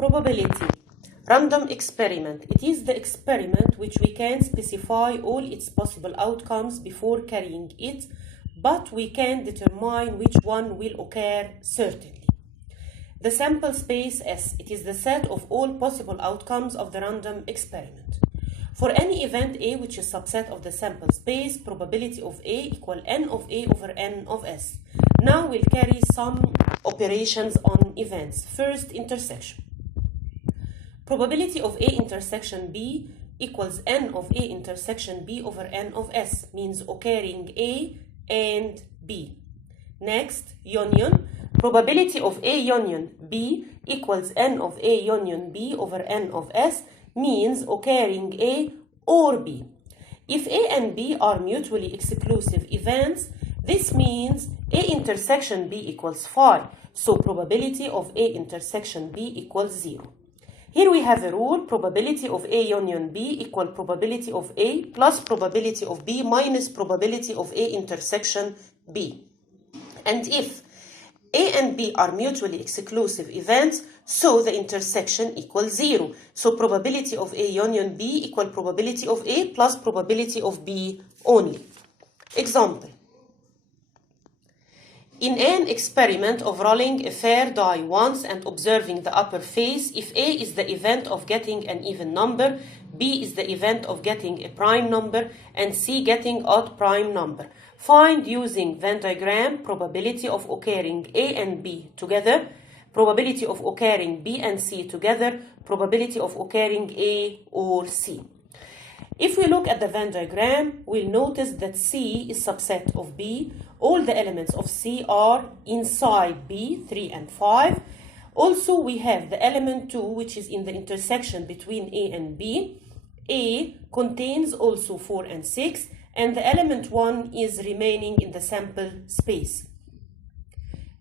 Probability. Random experiment. It is the experiment which we can specify all its possible outcomes before carrying it, but we can determine which one will occur certainly. The sample space S. It is the set of all possible outcomes of the random experiment. For any event A which is subset of the sample space, probability of A equal n of A over n of S. Now we'll carry some operations on events. First, intersection. Probability of A intersection B equals n of A intersection B over n of S, means occurring A and B. Next, union. Probability of A union B equals n of A union B over n of S, means occurring A or B. If A and B are mutually exclusive events, this means A intersection B equals phi, so probability of A intersection B equals 0. Here we have a rule: probability of A union B equal probability of A plus probability of B minus probability of A intersection B. And if A and B are mutually exclusive events, so the intersection equals 0. So probability of A union B equal probability of A plus probability of B only. Example. In an experiment of rolling a fair die once and observing the upper face, if A is the event of getting an even number, B is the event of getting a prime number, and C getting odd prime number, find using Venn diagram probability of occurring A and B together, probability of occurring B and C together, probability of occurring A or C. If we look at the Venn diagram, we'll notice that C is subset of B. All the elements of C are inside B, 3 and 5. Also, we have the element 2, which is in the intersection between A and B. A contains also 4 and 6, and the element 1 is remaining in the sample space.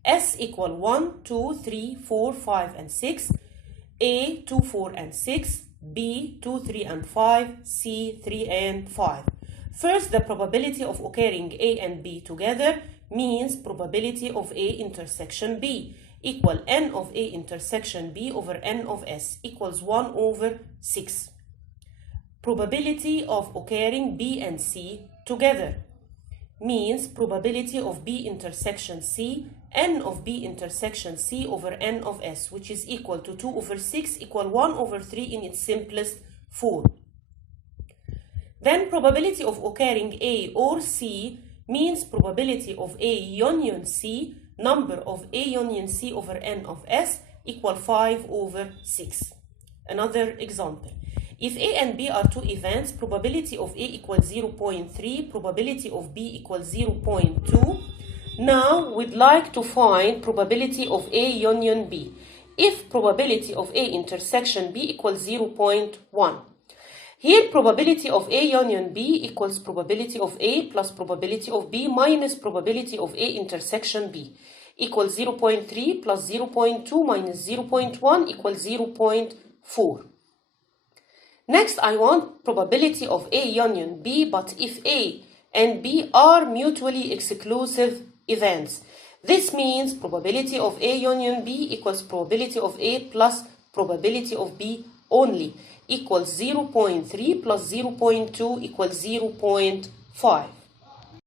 S equal 1, 2, 3, 4, 5, and 6. A, 2, 4, and 6. B, 2, 3, and 5. C, 3 and 5. First, the probability of occurring A and B together means probability of A intersection B equal n of A intersection B over n of S equals 1 over 6. Probability of occurring B and C together means probability of B intersection C, n of B intersection C over n of S, which is equal to 2 over 6 equal 1 over 3 in its simplest form. Then probability of occurring A or C means probability of A union C, number of A union C over n of S equal 5 over 6. Another example. If A and B are two events, probability of A equals 0.3, probability of B equals 0.2. Now we'd like to find probability of A union B. If probability of A intersection B equals 0.1. Here probability of A union B equals probability of A plus probability of B minus probability of A intersection B equals 0.3 plus 0.2 minus 0.1 equals 0.4. Next, I want probability of A union B, but if A and B are mutually exclusive events. This means probability of A union B equals probability of A plus probability of B only equals 0.3 plus 0.2 equals 0.5.